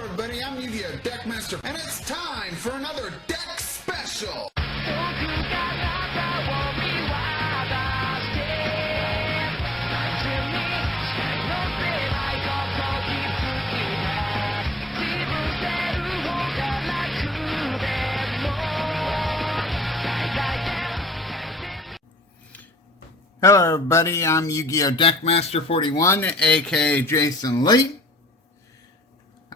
everybody, I'm Yu-Gi-Oh! Deckmaster, and it's time for another deck special! Hello everybody, I'm Yu-Gi-Oh! Deckmaster 41, aka Jason Lee.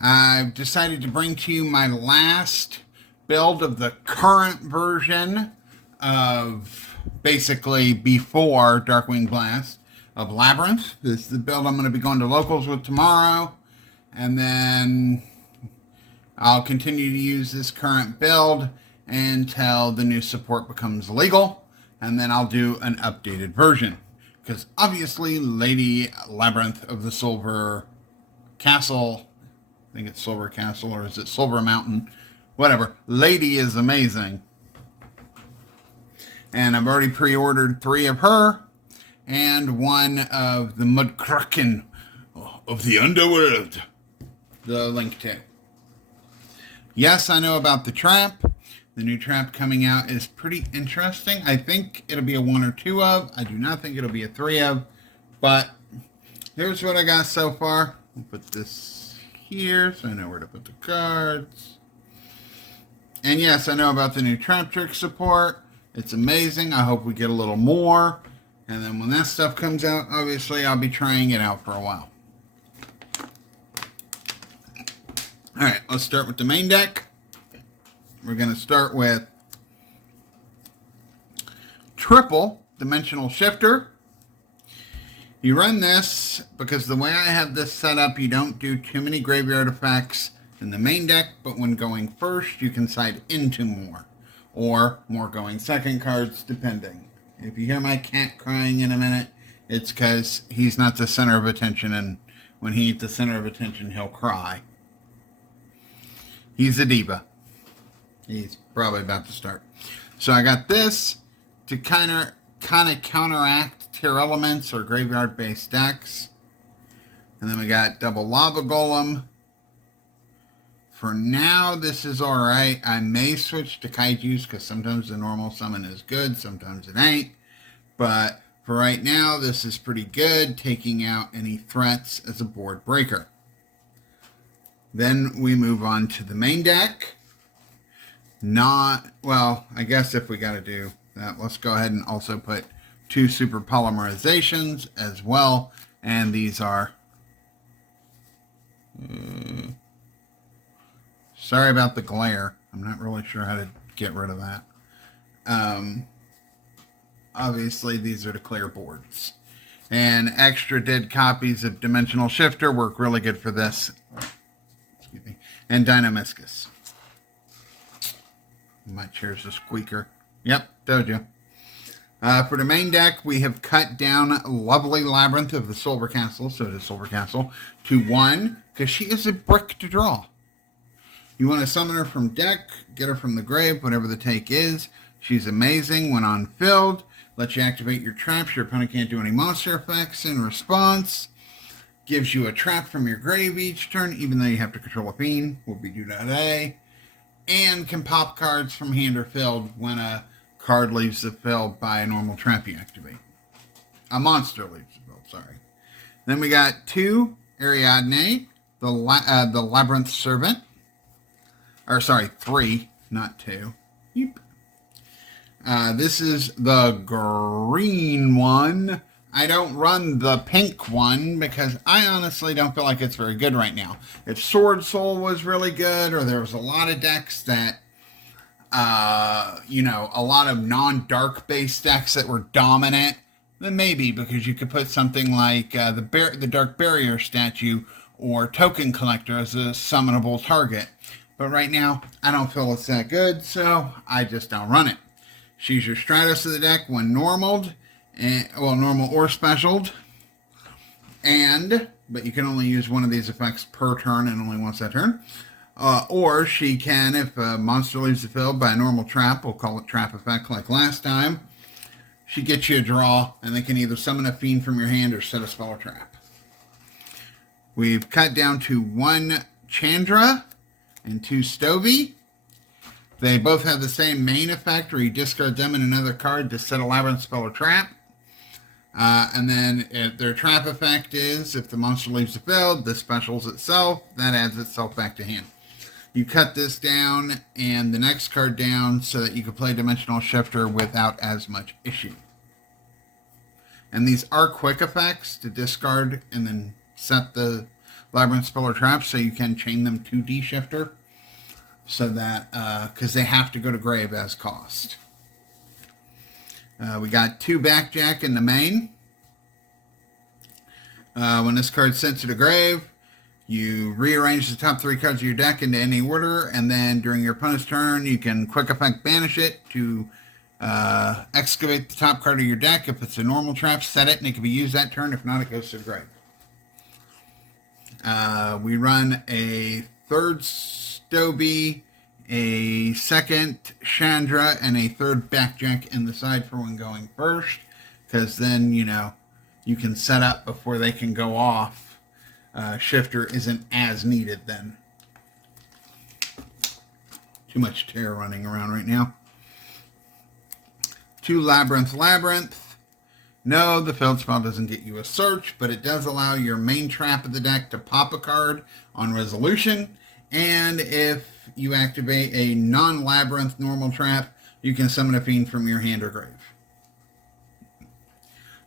I've decided to bring to you my last build of the current version of basically before Darkwing Blast of Labyrnth. This is the build I'm going to be going to locals with tomorrow, and then I'll continue to use this current build until the new support becomes legal, and then I'll do an updated version. Because obviously Lady Labyrnth of the Silver Castle, I think it's Silver Castle, or is it Silver Mountain? Whatever. Lady is amazing. And I've already pre-ordered 3 of her, and 1 of the Mudkraken of the Underworld. The link to. Yes, I know about the trap. The new trap coming out is pretty interesting. I think it'll be a 1 or 2 of. I do not think it'll be a 3 of. But here's what I got so far. I'll put this here so I know where to put the cards. And yes, I know about the new trap trick support. It's amazing. I hope we get a little more. And then when that stuff comes out, obviously I'll be trying it out for a while. Alright, let's start with the main deck. We're going to start with triple dimensional shifter. You run this because the way I have this set up, you don't do too many graveyard effects in the main deck, but when going first, you can side into more, or more going second cards, depending. If you hear my cat crying in a minute, it's because he's not the center of attention, and when he's the center of attention, he'll cry. He's a diva. He's probably about to start. So I got this to kind of counteract tier elements or graveyard based decks. And then we got double lava golem. For now, this is alright. I may switch to kaijus because sometimes the normal summon is good, sometimes it ain't. But for right now, this is pretty good, taking out any threats as a board breaker. Then we move on to the main deck. Well, I guess if we got to do that, let's go ahead and also put 2 super polymerizations as well. And these are... sorry about the glare. I'm not really sure how to get rid of that. Obviously, these are the clear boards. And extra dead copies of Dimensional Shifter work really good for this. Excuse me. And Dynamiscus. My chair's a squeaker. Yep, told you. For the main deck, we have cut down Lovely Labyrnth of the Silver Castle, so the Silver Castle, to 1, because she is a brick to draw. You want to summon her from deck, get her from the grave, whatever the take is. She's amazing when unfilled. Lets you activate your traps. Your opponent can't do any monster effects in response. Gives you a trap from your grave each turn, even though you have to control a fiend. We'll be doing that today. And can pop cards from hand or field when a card leaves the field by a normal trap you activate. A monster leaves the field, sorry. Then we got 2 Ariadne, the Labyrinth Servant. Or sorry, 3, not 2. Yep. This is the green one. I don't run the pink one because I honestly don't feel like it's very good right now. If Sword Soul was really good, or there was a lot of decks that, a lot of non-dark based decks that were dominant, then maybe, because you could put something like the Dark Barrier statue or Token Collector as a summonable target. But right now, I don't feel it's that good, so I just don't run it. She's your Stratos of the deck when normaled. Normal or specialed, but you can only use one of these effects per turn and only once that turn. Or she can, if a monster leaves the field by a normal trap, we'll call it trap effect like last time, she gets you a draw, and they can either summon a fiend from your hand or set a spell or trap. We've cut down to 1 Chandra and 2 Stovey. They both have the same main effect, where you discard them and another card to set a Labyrinth spell or trap. And then their trap effect is, if the monster leaves the field, this specials itself, that adds itself back to hand. You cut this down and the next card down so that you can play Dimensional Shifter without as much issue. And these are quick effects to discard and then set the Labyrinth spell or trap, so you can chain them to D-Shifter, so that, because they have to go to grave as cost. We got 2 Backjack in the main. When this card's sent to the grave, you rearrange the top 3 cards of your deck into any order, and then during your opponent's turn, you can quick effect banish it to excavate the top card of your deck. If it's a normal trap, set it, and it can be used that turn. If not, it goes to the grave. We run a 3rd Stovey, a 2nd Chandra, and a 3rd Backjack in the side for when going first, because then, you know, you can set up before they can go off. Shifter isn't as needed then. Too much terror running around right now. 2 Labyrnth. No, the field spell doesn't get you a search, but it does allow your main trap of the deck to pop a card on resolution. And if you activate a non-Labyrinth normal trap, you can summon a fiend from your hand or grave.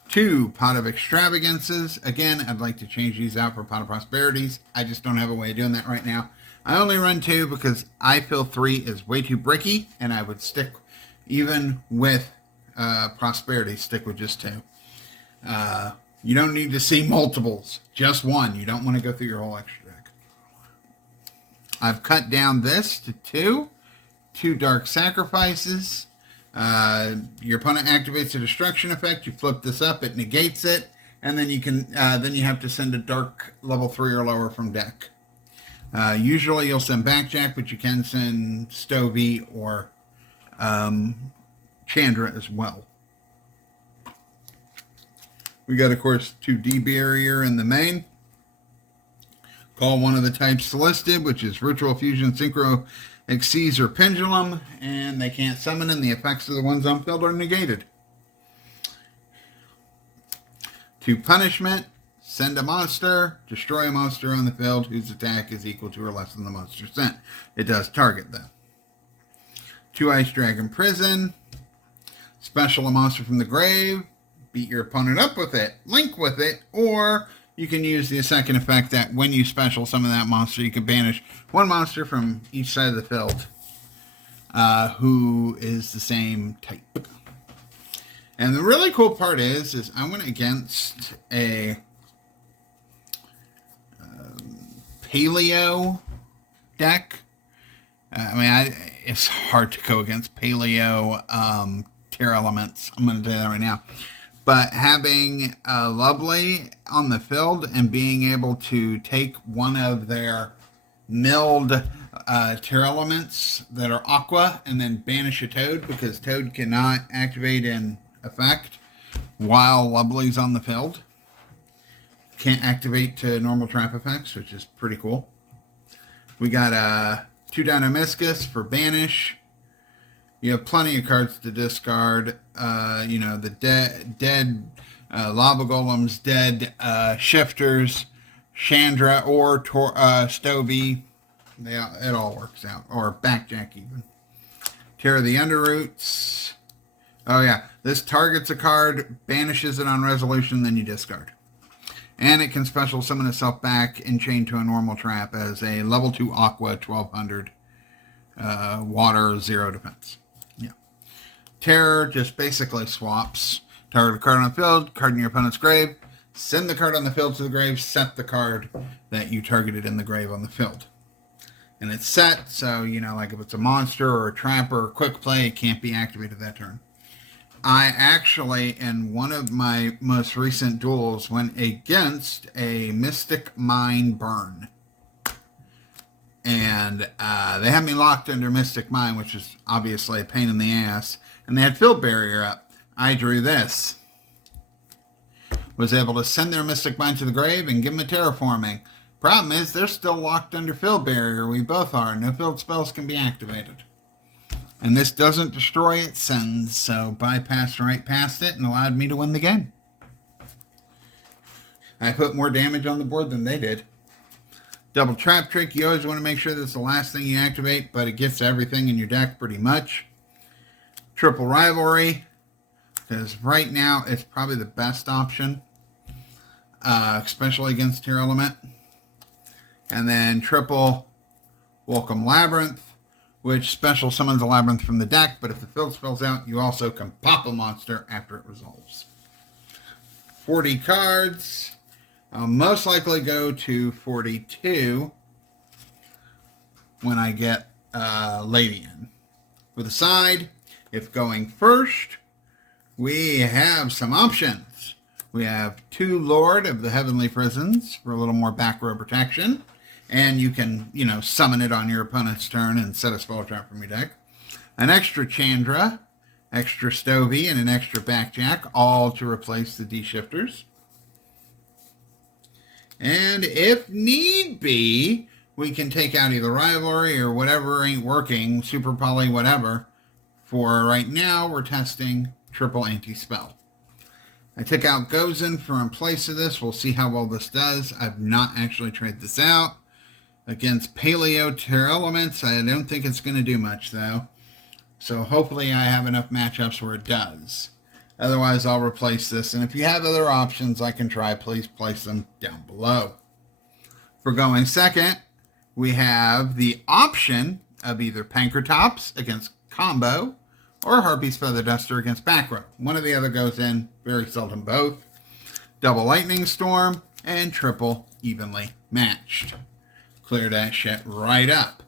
2 Pot of Extravagances. Again, I'd like to change these out for Pot of Prosperities. I just don't have a way of doing that right now. I only run 2 because I feel 3 is way too bricky, and I would stick, even with Prosperity, stick with just 2. You don't need to see multiples, just 1. You don't want to go through your whole extra deck. I've cut down this to 2 Dark Sacrifices. Your opponent activates a destruction effect. You flip this up, it negates it, and then you can then you have to send a dark level 3 or lower from deck. Usually you'll send Backjack, but you can send Stovey or Chandra as well. We got, of course, 2 D-Barrier in the main. Call one of the types listed, which is Ritual Fusion, Synchro, Exceeds, or Pendulum, and they can't summon, and the effects of the ones on field are negated. 2 Punishment. Send a monster, destroy a monster on the field whose attack is equal to or less than the monster sent. It does target them. 2 Ice Dragon Prison. Special a monster from the grave. Beat your opponent up with it. Link with it. Or you can use the second effect that when you special summon that monster, you can banish 1 monster from each side of the field who is the same type. And the really cool part is I went against a Paleo deck. It's hard to go against Paleo Terra Elements. I'm going to do that right now. But having Lovely on the field and being able to take one of their milled Terra Elements that are Aqua and then banish a Toad, because Toad cannot activate in effect while Lovely's on the field. Can't activate to normal trap effects, which is pretty cool. We got 2 Dynamiscus for banish. You have plenty of cards to discard. The dead Lava Golems, dead Shifters, Chandra, or Stovey. It all works out. Or Backjack even. Tear the Underroots. Oh yeah, this targets a card, banishes it on resolution, then you discard. And it can special summon itself back and chain to a normal trap as a level 2 Aqua 1200 water 0 defense. Yeah. Terror just basically swaps. Target a card on the field, card in your opponent's grave, send the card on the field to the grave, set the card that you targeted in the grave on the field. And it's set, so, like if it's a monster or a trapper or a quick play, it can't be activated that turn. I actually, in one of my most recent duels, went against a Mystic Mine Burn. And they had me locked under Mystic Mine, which is obviously a pain in the ass. And they had Field Barrier up. I drew this. Was able to send their Mystic Mine to the grave and give them a terraforming. Problem is, they're still locked under field barrier. We both are. No field spells can be activated. And this doesn't destroy its sends, so bypassed right past it and allowed me to win the game. I put more damage on the board than they did. Double Trap Trick, you always want to make sure that's the last thing you activate, but it gets everything in your deck pretty much. Triple Rivalry, because right now it's probably the best option, especially against Tear Element. And then triple Welcome Labyrinth, which special summons a Labyrinth from the deck, but if the field spell's out, you also can pop a monster after it resolves. 40 cards. I'll most likely go to 42 when I get Lady in. For the side, if going first, we have some options. We have 2 Lord of the Heavenly Prisons for a little more back row protection. And you can, summon it on your opponent's turn and set a spell trap from your deck. An extra Chandra, extra Stovey, and an extra Backjack, all to replace the D-shifters. And if need be, we can take out either Rivalry or whatever ain't working, Super Poly, whatever. For right now, we're testing triple anti-spell. I took out Gozen for in place of this. We'll see how well this does. I've not actually tried this out. Against Paleo Tear Elements, I don't think it's going to do much, though. So hopefully I have enough matchups where it does. Otherwise, I'll replace this. And if you have other options I can try, please place them down below. For going second, we have the option of either Pankratops against Combo or Harpy's Feather Duster against back row. One or the other goes in, very seldom both. Double Lightning Storm and triple Evenly Matched. Clear that shit right up.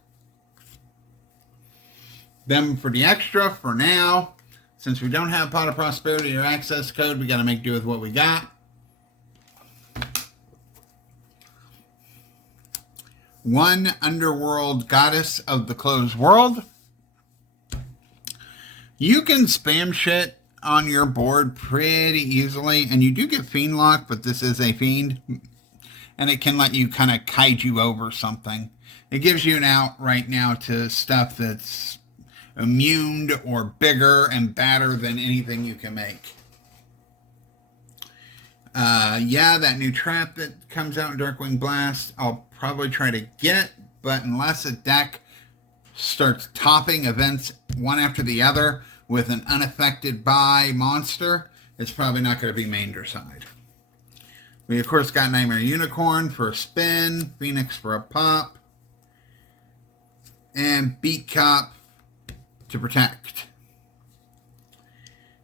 Then for the extra, for now, since we don't have Pot of Prosperity or access code, we got to make do with what we got. One Underworld Goddess of the Closed World. You can spam shit on your board pretty easily, and you do get Fiend Lock, but this is a Fiend. And it can let you kind of kaiju over something. It gives you an out right now to stuff that's immune or bigger and badder than anything you can make. Yeah, that new trap that comes out in Darkwing Blast, I'll probably try to get, but unless a deck starts topping events one after the other with an unaffected by monster, it's probably not going to be mained or side. We, of course, got Nightmare Unicorn for a spin, Phoenix for a pop, and Beat Cop to protect.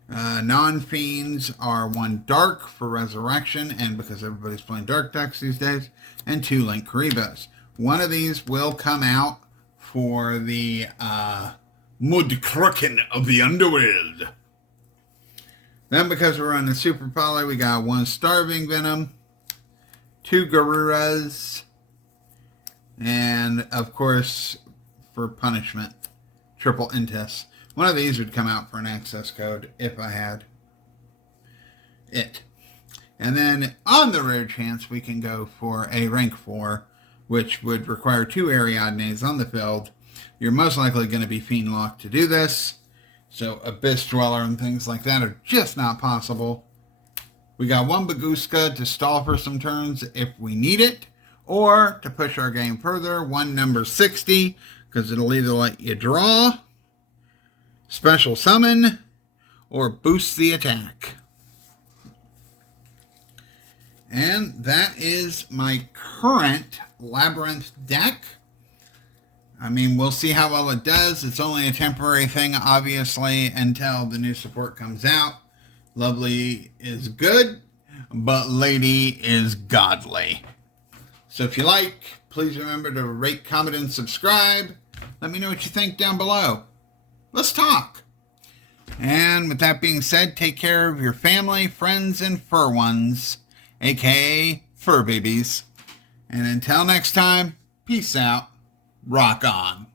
Non-Fiends are 1 Dark for Resurrection, and because everybody's playing Dark decks these days, and 2 Link Karibos. One of these will come out for the Mud Kraken of the Underworld. Then, because we're on the Super Poly, we got 1 Starving Venom, 2 Garuras, and, of course, for punishment, triple Intis. One of these would come out for an access code if I had it. And then, on the rare chance, we can go for a rank 4, which would require 2 Ariadnes on the field. You're most likely going to be Fiend Locked to do this. So Abyss Dweller and things like that are just not possible. We got 1 Baguska to stall for some turns if we need it. Or to push our game further, 1 number 60. Because it'll either let you draw, special summon, or boost the attack. And that is my current Labyrinth deck. I mean, we'll see how well it does. It's only a temporary thing, obviously, until the new support comes out. Lovely is good, but Lady is godly. So if you like, please remember to rate, comment, and subscribe. Let me know what you think down below. Let's talk. And with that being said, take care of your family, friends, and fur ones, aka fur babies. And until next time, peace out. Rock on.